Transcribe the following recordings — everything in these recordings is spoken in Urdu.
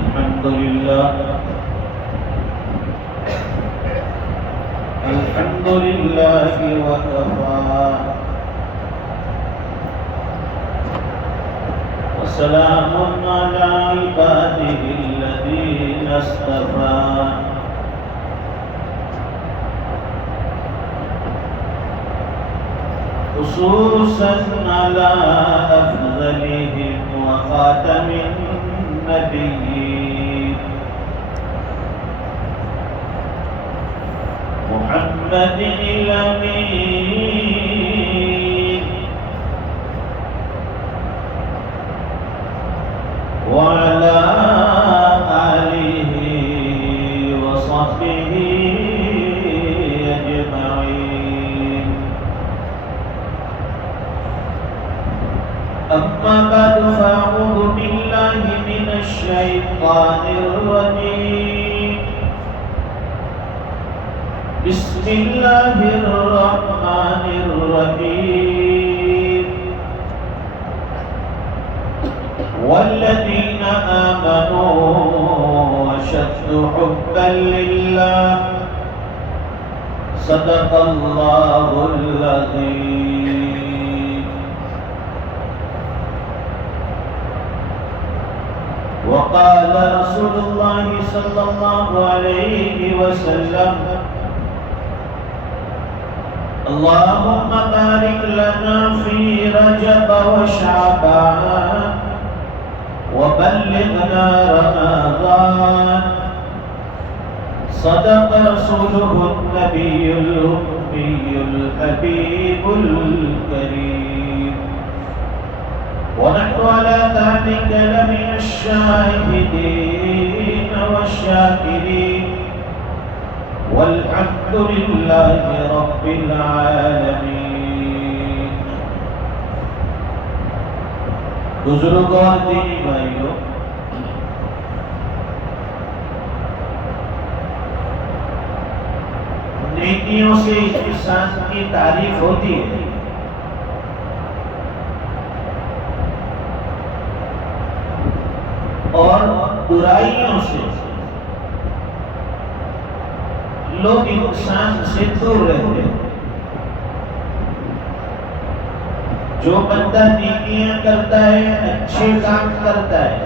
الحمد لله الحمد لله وكفى وسلام على عباده الذين اصطفى خصوصا على أفضلهم وخاتم النبيين محمد الأمين وعلى آله وصحبه أجمعين. أما بعد فأعوذ بالله من الشيطان الرجيم. بسم الله الرحمن الرحيم. والذين آمنوا أشد حبا لله صدق الله العظيم. وقال رسول الله صلى الله عليه وسلم اللهم بارك لنا في رجب وشعبان وبلغنا رمضان. صدق رسوله النبي الأمي الحبيب الكريم. ونحن على ذلك لمن الشاهدين والشاكرين والحمد لله رب العالمين. بزرگوں اور دینی بھائیوں، نیکیوں سے انسان کی تعریف ہوتی ہے اور برائیوں سے لوگ انسان سے دور رہتے ہیں. جو بندہ نیکیاں کرتا ہے، اچھے کام کرتا ہے،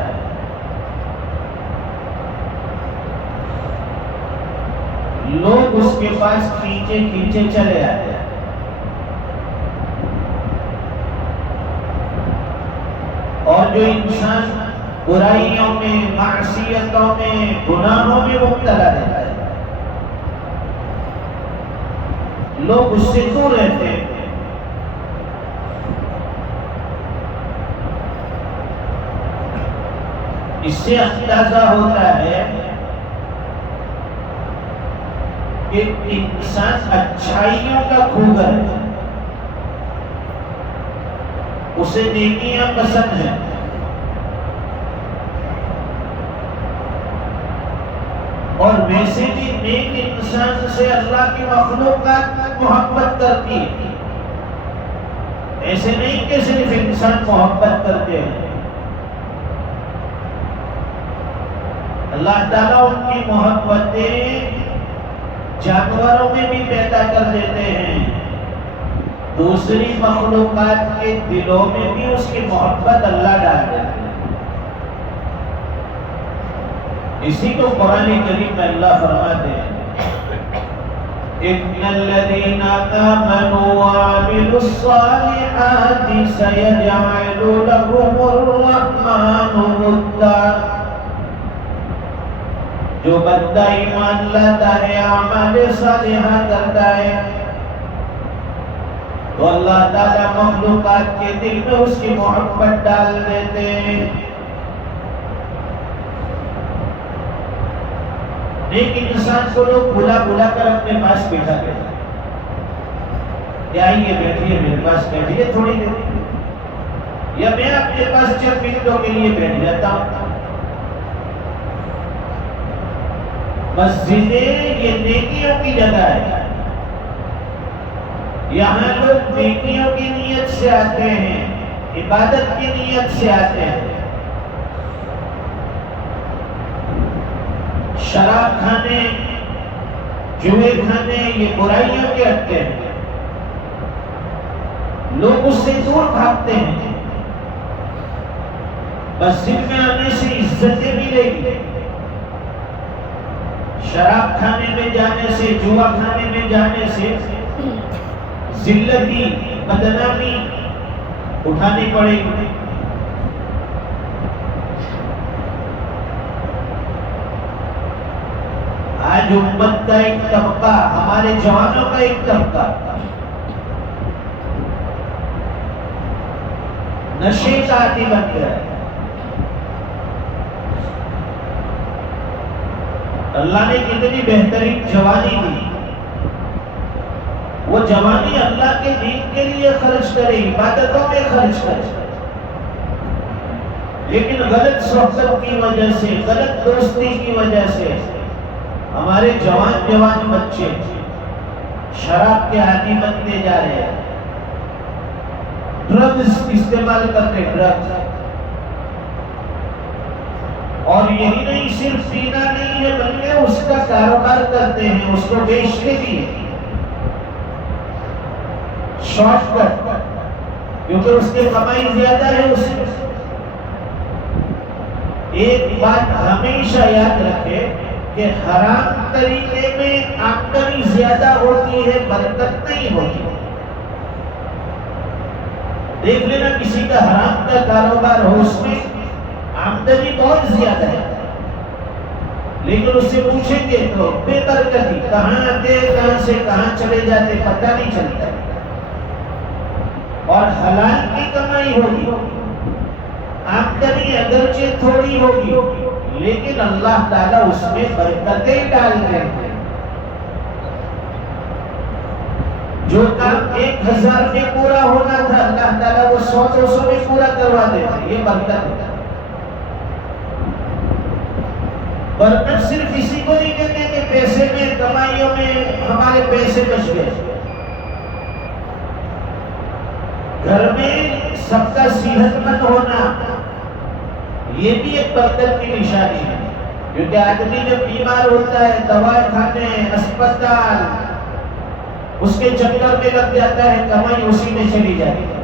لوگ اس کے پاس کھینچے کھینچے چلے آتے ہیں. اور جو انسان برائیوں میں، معصیتوں میں، گناہوں میں مبتلا رہتا ہے، لوگ اس سے دور رہتے ہیں. اس سے اندازہ ہوتا ہے کہ انسان اچھائیوں کا کھوگر ہے، اسے نیکیاں پسند ہیں. اور ویسے بھی نیک انسان سے اللہ کی مخلوقات محبت کرتی ہے. ایسے نہیں کہ صرف انسان محبت کرتے ہیں. اللہ تعالیٰ ان کی محبتیں جانوروں میں بھی پیدا کر دیتے ہیں، دوسری مخلوقات کے دلوں میں بھی اس کی محبت اللہ ڈال دیتے ہیں. اسی کو قرآن کریم میں اللہ فرماتے ہیں ان الذين آمنوا وعملوا الصالحات سيجعل لهم الرحمن ودا. جو بندہ ایمان لاتا ہے، اعمال صالحہ کرتا ہے، تو اللہ تعالیٰ مخلوقات کے دل میں اس کی محبت ڈال دیتے ہیں. ایک انسان کو لوگ بلا بلا کر اپنے پاس بیٹھا دیتے ہیں کہ آئیے بیٹھیے میرے پاس بیٹھیے تھوڑی دیر، یا میں اپنے پاس چند منٹوں کے لیے بیٹھ جاتا ہوں. مسجدیں یہ نیکیوں کی جگہ ہے، یہاں لوگ نیکیوں کی نیت سے آتے ہیں، عبادت کی نیت سے آتے ہیں. شراب کھانے، جوئے کھانے، یہ برائیوں کے اڈے ہیں، لوگ اس سے دور بھاگتے ہیں، مسجد میں آنے سے عزتیں ملے گی، شراب کھانے میں جانے سے، جوا کھانے میں جانے سے ذلتی، بدنامی اٹھانی پڑے گی۔ آج امت کا ایک طبقہ، ہمارے جوانوں کا ایک طبقہ نشے کا عادی بن گیا ہے۔ اللہ نے کتنی بہترین جوانی دی، وہ جوانی اللہ کے دین کے لیے خرچ کرے، عبادتوں میں خرچ کرے، لیکن غلط صحبت کی وجہ سے، غلط دوستی کی وجہ سے ہمارے جوان بچے شراب کے عادی بنتے جا رہے ہیں، ڈرگز استعمال کرتے، ڈرگز، اور یہی نہیں، صرف پینا نہیں ہے بلکہ اس کا کاروبار کرتے ہیں، اس کو بیچتے بھی ہیں، شارٹ کٹ، کیونکہ اس کی کمائی زیادہ ہے۔ اس میں ایک بات ہمیشہ یاد رکھے کہ حرام طریقے میں آمدنی زیادہ ہوتی ہے، برکت نہیں ہوتی۔ دیکھ لینا کسی کا حرام کا کاروبار ہو، اس میں آمدنی بہت زیادہ ہے، لیکن اس سے پوچھیں گے تو بے برکتی، کہاں آتے کہاں سے کہاں چلے جاتے پتہ نہیں چلتا۔ اور حلال کی کمائی ہوگی، آمدنی اگرچہ تھوڑی ہوگی لیکن اللہ تعالیٰ اس میں برکتیں ڈالتے ہیں۔ جو کام 1000 میں پورا ہونا تھا اللہ تعالیٰ وہ 100-200 میں پورا کروا دیتا ہے، یہ برکت ہے۔ برکت صرف اسی کو نہیں کہتے کہ پیسے میں، کمائیوں میں ہمارے پیسے بچ گئے، گھر میں سب کا صحت مند ہونا یہ بھی ایک برکت کی نشانی ہے، کیونکہ آدمی جب بیمار ہوتا ہے دوا کھانے، اسپتال، اس کے چکر میں لگ جاتا ہے، کمائی اسی میں چلی جاتی ہے۔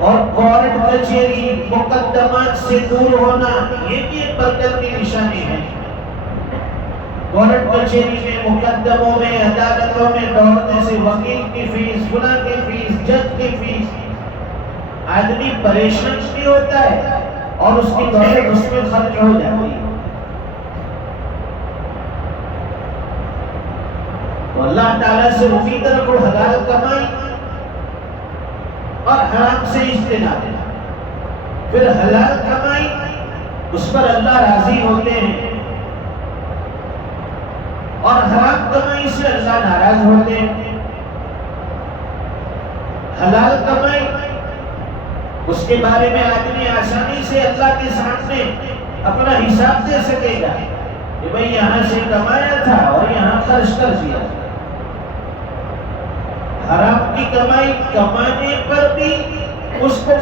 اور کورٹ کچہری مقدمات سے دور ہونا یہ بھی ایک برکت کی نشانی ہے۔ کورٹ کچہری میں، مقدموں میں، عدالتوں میں دوڑنے سے وکیل کی فیس، فلاں کی فیس، جج کی فیس، آدمی پریشان بھی ہوتا ہے اور اس کی دولت اس میں خرچ ہو جاتی ہے۔ تو اللہ تعالیٰ سے امید رکھو حلال کمائی اور حرام سے اجتناب، پھر حلال کمائی اس پر اللہ راضی ہوتے ہیں، اور حرام کمائی سے اللہ ناراض ہوتے ہیں۔ حلال کمائی اس کے بارے میں آدمی آسانی سے اللہ کے سامنے اپنا حساب دے سکے گا کہ بھئی یہاں سے کمایا تھا اور یہاں خرچ کر دیا۔ حرام کی کمائی کمانے پر بھی اس کو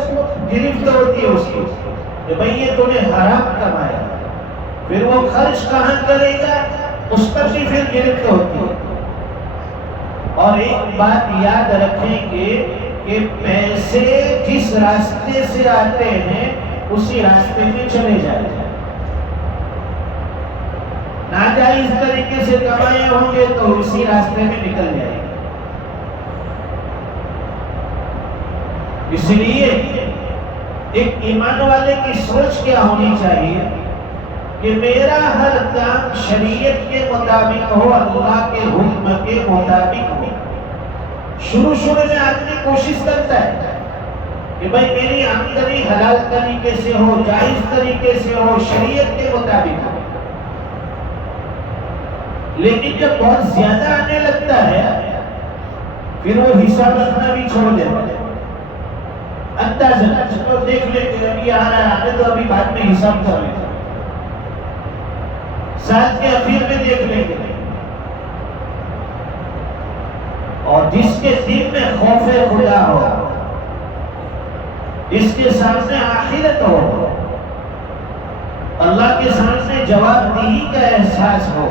گرفت ہوتی ہے اس کی کہ بھئی یہ تو نے حرام کمایا، پھر وہ خرچ کہاں کرے گا اس پر بھی پھر گرفت ہوتی ہے۔ اور ایک بات یاد رکھیں کہ پیسے جس راستے سے آتے ہیں اسی راستے میں چلے جائیں۔ ناجائز طریقے سے کمائے ہوں گے تو اسی راستے میں نکل جائیں گے۔ اس لیے ایک ایمان والے کی سوچ کیا ہونی چاہیے کہ میرا ہر کام شریعت کے مطابق ہو، اللہ کے حکم کے مطابق ہو۔ شروع میں آدمی کوشش کرتا ہے کہ بھائی میری آمدنی حلال طریقے سے ہو، جائز طریقے سے ہو، شریعت کے مطابق ہو، لیکن جب بہت زیادہ آنے لگتا ہے پھر وہ حساب رکھنا بھی چھوڑ دیتا ہے۔ اندازہ تو دیکھ لیتے ابھی آ رہا ہے تو ابھی بعد میں حساب کر لیتے، سال کے اخیر میں دیکھ لیں گے۔ اور جس کے دل میں خوف خدا ہو، اس کے سامنے آخرت ہو، اللہ کے سامنے جواب دہی کا احساس ہو،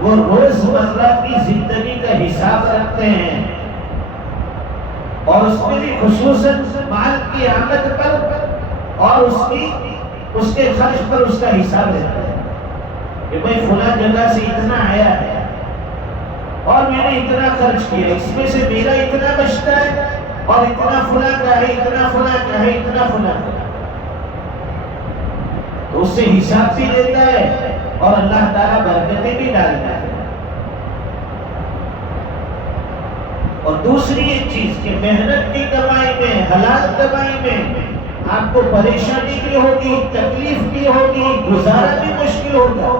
وہ روز مرہ کی زندگی کا حساب رکھتے ہیں اور اس میں بھی خصوصاً مال کی آمد پر اور اس کے خرچ پر اس کا حساب رہتا ہے کہ بھائی فلاں جگہ سے اتنا آیا ہے اور میں نے اتنا خرچ کیا، اس میں سے میرا اتنا بچتا ہے اور اتنا فلاں کا ہے، اتنا فلاں کا ہے، اتنا فلاں کا ہے، تو اس سے حساب بھی دیتا ہے اور اللہ تعالیٰ برکتیں بھی ڈالتا ہے۔ اور دوسری ایک چیز کہ محنت کی کمائی میں، حلال کمائی میں آپ کو پریشانی بھی ہوگی، تکلیف بھی ہوگی، گزارا بھی مشکل ہوگا۔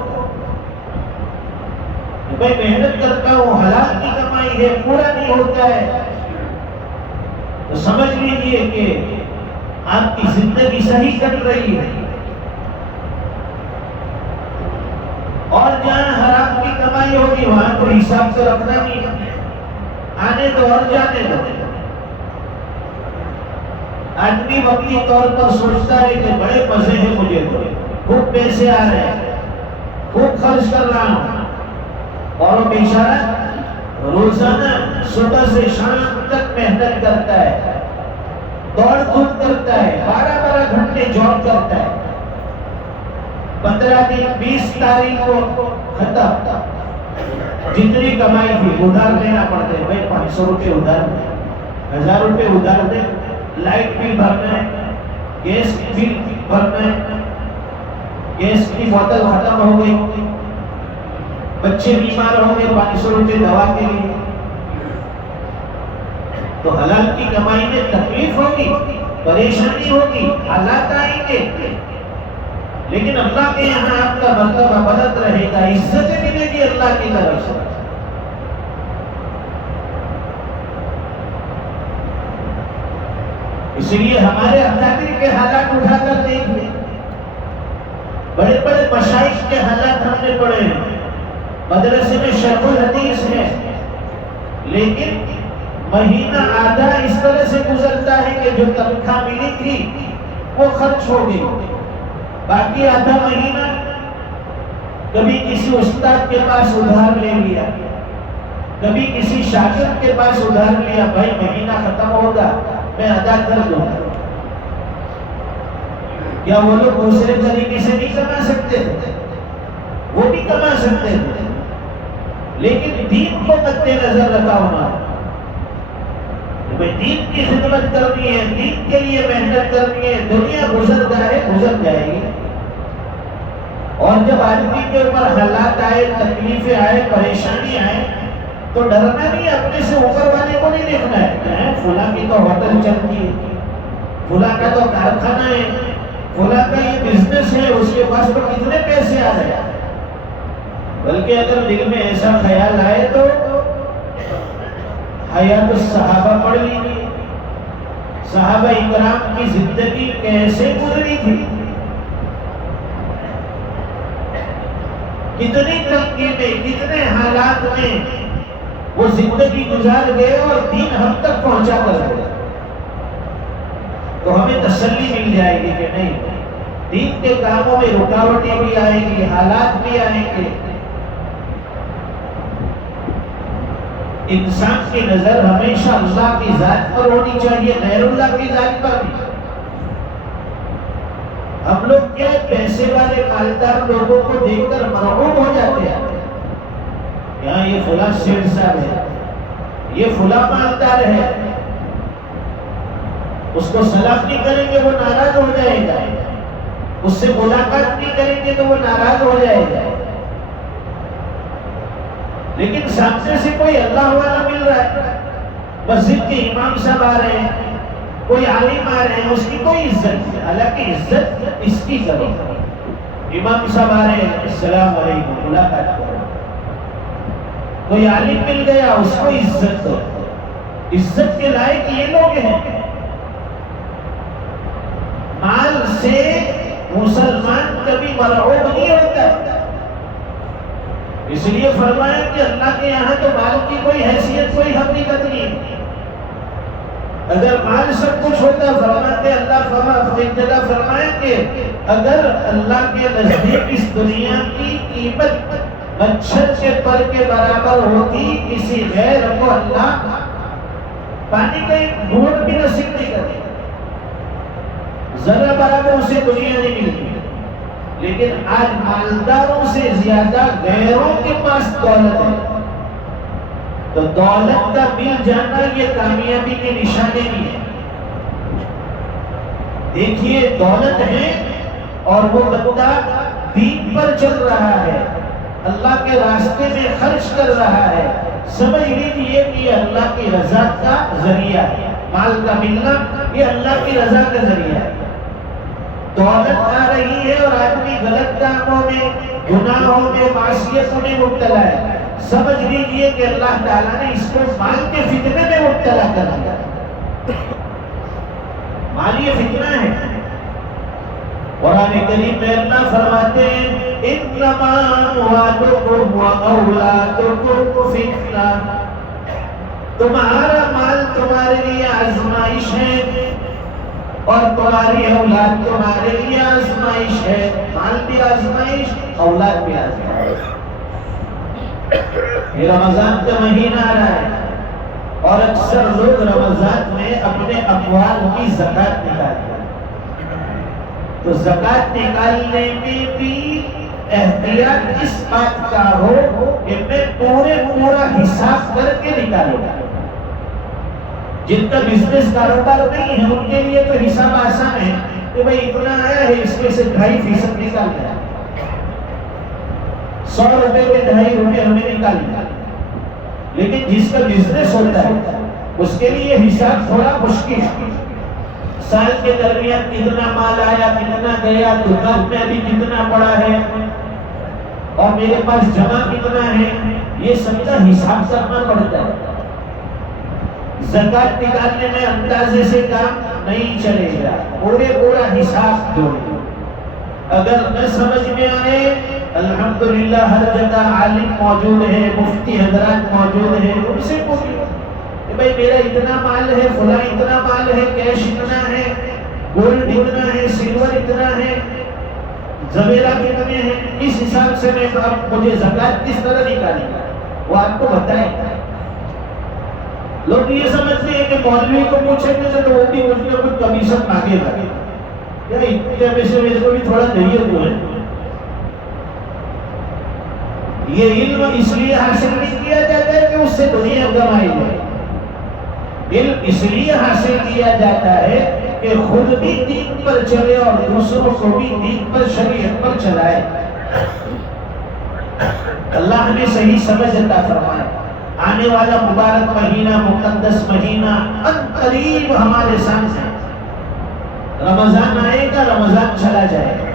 میں محنت کرتا ہوں، حلال کی کمائی ہے، پورا نہیں ہوتا ہے، تو سمجھ لیجیے کہ آپ کی زندگی صحیح کٹ رہی ہے۔ اور جہاں حرام کی کمائی ہوگی وہاں تو حساب سے رکھنا نہیں ہے، آنے دو اور جانے دو۔ آدمی وقتی طور پر سوچتا ہے کہ بڑے مزے ہیں مجھے تو، خوب پیسے آ رہے ہیں، خوب خرچ کر رہا ہوں، اور وہ بیچارہ روزانہ صبح سے شام تک محنت کرتا ہے، دوڑ دھوپ کرتا ہے، 12 گھنٹے جاب کرتا ہے، 15 دن 20 تاریخ کو ختم، جتنی کمائی تھی ادھار لینا پڑتا ہے، بھائی 500 روپے ادھار دیں، 1000 روپے ادھار دیں، لائٹ بل بھرنا ہے، گیس بل بھرنا ہے، گیس کی بوتل ختم ہو گئی، بچے بیمار ہوں گے، 500 روپے دوا کے لیے۔ تو حلال کی کمائی میں تکلیف ہوگی، پریشانی ہوگی، حالات آئیں گے، لیکن اللہ کے یہاں آپ کا مرتبہ بلند رہے گا، عزت ملے گی اللہ کی طرف سے۔ اس لیے ہمارے اکابر کے حالات اٹھا کر دیکھیں، بڑے بڑے مشائخ کے حالات ہم نے پڑھے ہیں، مدرسے میں شیخ الحدیث ہے، لیکن مہینہ آدھا اس طرح سے گزرتا ہے کہ جو تنخواہ ملی تھی وہ خرچ ہو گئی، باقی آدھا مہینہ کبھی کسی استاد کے پاس ادھار لے لیا، کبھی کسی شاگرد کے پاس ادھار لیا، بھائی مہینہ ختم ہوگا میں ادا کر دوں گا۔ کیا وہ لوگ دوسرے طریقے سے نہیں کما سکتے تھے؟ وہ بھی کما سکتے تھے، لیکن دین کو مد نظر رکھا ہونا، دین کی خدمت کرنی ہے، دین کے لیے محنت کرنی ہے، دنیا گزر جائے گی، اور جب آدمی کے اوپر حالات آئے، تکلیفیں آئے، پریشانی آئے تو ڈرنا نہیں، اپنے سے اوپر والے کو نہیں دیکھنا ہے، فلاں کی تو ہوٹل چلتی ہے، فلاں کا تو کارخانہ ہے، فلاں کا یہ بزنس ہے، اس کے پاس تو کتنے پیسے آ رہے ہیں، بلکہ اگر دل میں ایسا خیال آئے تو حیات الصحابہ پڑھ لیجیے، صحابہ اکرام کی زندگی کیسے گزری تھی، کتنی تنگی میں، کتنے حالات میں وہ زندگی گزار گئے اور دین ہم تک پہنچا کر گئے، تو ہمیں تسلی مل جائے گی کہ نہیں، دین کے کاموں میں رکاوٹیں بھی آئیں گی، حالات بھی آئیں گے، انسان کی نظر ہمیشہ اللہ کی ذات پر ہونی چاہیے، غیر اللہ کی ذات پر نہیں۔ ہم لوگ کیا پیسے والے مالدار لوگوں کو دیکھ کر مرعوب ہو جاتے ہیں، یہاں یہ فلاں سیٹ صاحب ہے، یہ فلاں مالدار ہے، اس کو سلام نہیں کریں گے وہ ناراض ہو جائے گا، اس سے ملاقات نہیں کریں گے تو وہ ناراض ہو جائے گا، لیکن سامنے سے کوئی اللہ والا مل رہا ہے، مسجد کے امام صاحب آ رہے ہیں، کوئی عالم آ رہے ہیں، اس کی کوئی عزت نہیں، حالانکہ عزت اس کی کرو، امام صاحب آ رہے ہیں السلام علیکم، ملاقات کرو، کوئی عالم مل گیا اس کو عزت دو، عزت کے لائق یہ لوگ ہیں۔ مال سے مسلمان کبھی مرعوب نہیں ہوتا، اس لیے فرمایا کہ اللہ کے یہاں تو مال کی کوئی حیثیت، کوئی حقیقت نہیں، اگر مال سب کچھ ہوتا، فرماتے اللہ ایک جگہ فرمایا کہ اگر اللہ کے نزدیک اس دنیا کی قیمت مچھر کے پر کے برابر ہوتی، کسی غیر کو اللہ پانی کا ایک گھونٹ بھی نصیب نہیں کرتی، ذرا برابر اسے دنیا نہیں ملتی۔ لیکن آج مالداروں سے زیادہ غیروں کے پاس دولت ہے، تو دولت کا مل جانا یہ کامیابی کے نشانے بھی ہے۔ دیکھیے دولت ہے اور وہ بندہ دین پر چل رہا ہے، اللہ کے راستے میں خرچ کر رہا ہے، سمجھ لیجیے کہ یہ اللہ کی رضا کا ذریعہ ہے۔ مال کا ملنا یہ اللہ کی رضا کا ذریعہ ہے۔ دولت آ رہی ہے اور آدمی غلط کاموں میں، گناہوں میں، معصیتوں میں مبتلا ہے، سمجھ لیجیے کہ اللہ تعالیٰ نے اس کو مال کے فتنے میں مبتلا کر دیا۔ مال یہ فتنہ ہے۔ قرآن کریم میں اللہ فرماتے ہیں انما اموالکم واولادکم فتنہ، تمہارا مال تمہارے لیے آزمائش ہے اور تمہاری اولاد تمہارے لیے آزمائش ہے۔ مال بھی آزمائش، اولاد بھی آزمائش۔ یہ رمضان کا مہینہ آ رہا ہے اور اکثر لوگ رمضان میں اپنے اموال کی زکوٰۃ نکالتے ہیں، تو زکوٰۃ نکالنے میں بھی احتیاط اس بات کا ہو کہ میں پورا حساب کر کے نکالوں گا۔ جن کا بزنس کاروبار نہیں ہے ان کے لیے تو حساب آسان ہے کہ بھائی اتنا آیا ہے، اس میں سے 2.5% نکالنا ہے، 100 روپے میں 2.5 روپے ہمیں نکالنا۔ لیکن جس کا بزنس ہوتا ہے اس کے لیے حساب تھوڑا مشکل ہے۔ سال کے درمیان کتنا مال آیا، کتنا گیا، دکان میں ابھی کتنا پڑا ہے اور میرے پاس جمع کتنا ہے، یہ سب کا حساب کرنا پڑتا ہے۔ زکوٰۃ نکالنے میں اندازے سے کام نہیں چلے گا، پورا حساب دو۔ اگر نہ سمجھ میں آئے، الحمدللہ ہر جگہ عالم موجود ہے، مفتی حضرات موجود ہیں، ان سے پوچھو کہ بھائی میرا اتنا مال ہے، فلاں اتنا مال ہے، کیش اتنا ہے، گولڈ اتنا ہے، سلور اتنا ہے، زیورات کتنے ہیں، اس حساب سے میں مجھے زکوٰۃ کس طرح نکالے گا وہ آپ کو بتائیں گا۔ لوگ یہ سمجھتے ہیں کہ مولوی کو پوچھیں گے تو وہ بھی مجھ میں کچھ کمیشن مانگے گا، یا اتنے پیسے میرے کو بھی تھوڑا دئیے تو ہے۔ یہ علم اس لیے حاصل نہیں کیا جاتا ہے کہ اس سے دنیا کمائی جائے، علم اس لیے حاصل کیا جاتا ہے کہ خود بھی دین پر چلے اور دوسروں کو بھی دین پر، شریعت پر چلائے۔ اللہ نے صحیح سمجھ عطا فرمائے۔ آنے والا مبارک مہینہ، مقدس مہینہ قریب ہمارے سامنے، رمضان آئے گا، رمضان چلا جائے گا،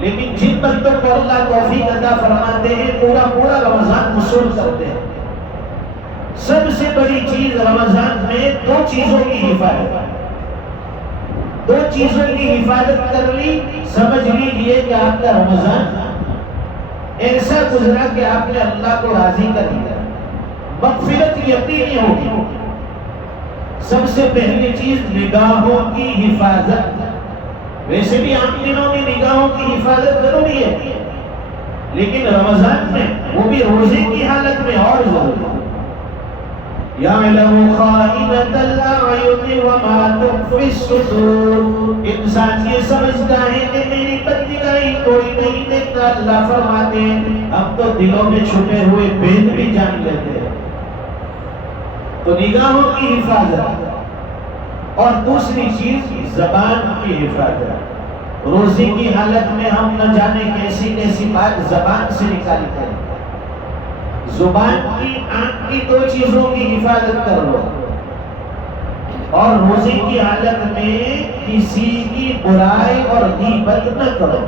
لیکن جن بندوں کو اللہ توفیق عطا فرماتے ہیں پورا رمضان وصول کرتے ہیں۔ سب سے بڑی چیز رمضان میں 2 چیزوں کی حفاظت، 2 چیزوں کی حفاظت کر لی، سمجھ لیجیے کہ آپ کا رمضان ایسا گزرا کہ آپ نے اللہ کو راضی کر دیا، مغفرت یقینی ہوگی۔ سب سے پہلی چیز نگاہوں کی حفاظت۔ ویسے بھی عام دنوں میں نگاہوں کی حفاظت ضروری ہے، لیکن رمضان میں وہ بھی روزے کی حالت میں اور ضروری ہے۔ یعلم خائنۃ الاعین وما تخفی الصدور، انسان یہ سمجھتا ہے کہ میری بدنگاہی کوئی نہیں دیکھتا، اللہ فرماتے ہیں ہم تو دلوں میں چھپے ہوئے بھید بھی جان لیتے ہیں۔ تو نگاہوں کی حفاظت، اور دوسری چیز زبان کی حفاظت۔ روزے کی حالت میں ہم نہ جانے کیسی بات زبان سے نکالتے ہیں۔ زبان کی، آنکھ کی 2 چیزوں کی حفاظت کر لو، اور روزے کی حالت میں کسی کی برائی اور غیبت نہ کرو۔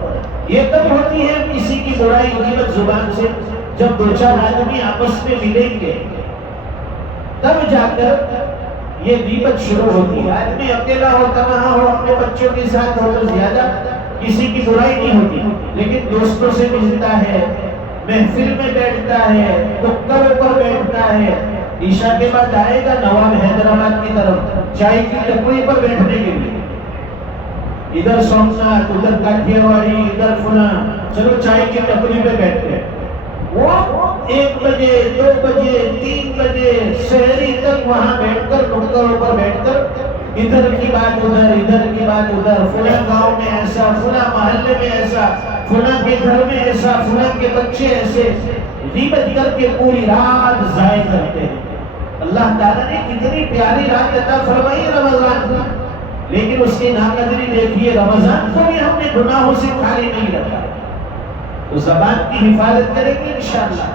یہ کب ہوتی ہے کسی کی برائی غیبت زبان سے؟ جب 2-4 آدمی آپس میں ملیں گے تب جا کر یہ غیبت شروع ہوتی ہے۔ آدمی اکیلا ہو، تنہا ہو، اپنے بچوں کے ساتھ ہو تو زیادہ کسی کی برائی نہیں ہوتی، لیکن دوستوں سے ملتا ہے، محفل میں بیٹھتا ہے، دکتوں پر بیٹھتا ہے، عشاء کے بعد آئے گا نواب حیدرآباد کی طرف چائے کی ٹپری پر بیٹھنے کے لیے، ادھر سومناتھ، ادھر کاٹھیا واڑی، ادھر فلاں، چلو چائے کی ٹپری پہ بیٹھتے ہیں۔ وہ 1 بجے 2 بجے 3 بجے شہری تک وہاں بیٹھ کر نکڑوں پر بیٹھ کر ادھر کی بات ادھر، ادھر کی بات ادھر، فلاں گاؤں میں ایسا، فلاں محلے میں ایسا، فلاں کے گھر میں ایسا، فلاں کے بچے ایسے، غیبت کر کے پوری رات ضائع کرتے ہیں۔ اللہ تعالیٰ نے کتنی پیاری رات عطا فرمائی رمضان کی، لیکن اس کی ناقدری دیکھیے، رمضان کو بھی ہم نے گناہوں سے خالی نہیں رکھا۔ تو زبان کی حفاظت کریں گے انشاءاللہ،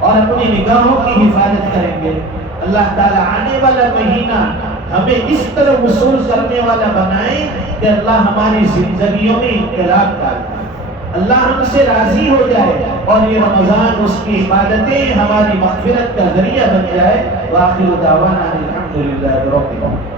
اور اپنی نگاہوں کی حفاظت کریں گے۔ اللہ تعالیٰ آنے والا مہینہ ہمیں اس طرح وصول کرنے والا بنائے کہ اللہ ہماری زندگیوں میں انقلاب ڈالے، اللہ ہم سے راضی ہو جائے، اور یہ رمضان اس کی عبادتیں ہماری مغفرت کا ذریعہ بن جائے۔ وآخر دعوانا الحمدللہ رب العالمین۔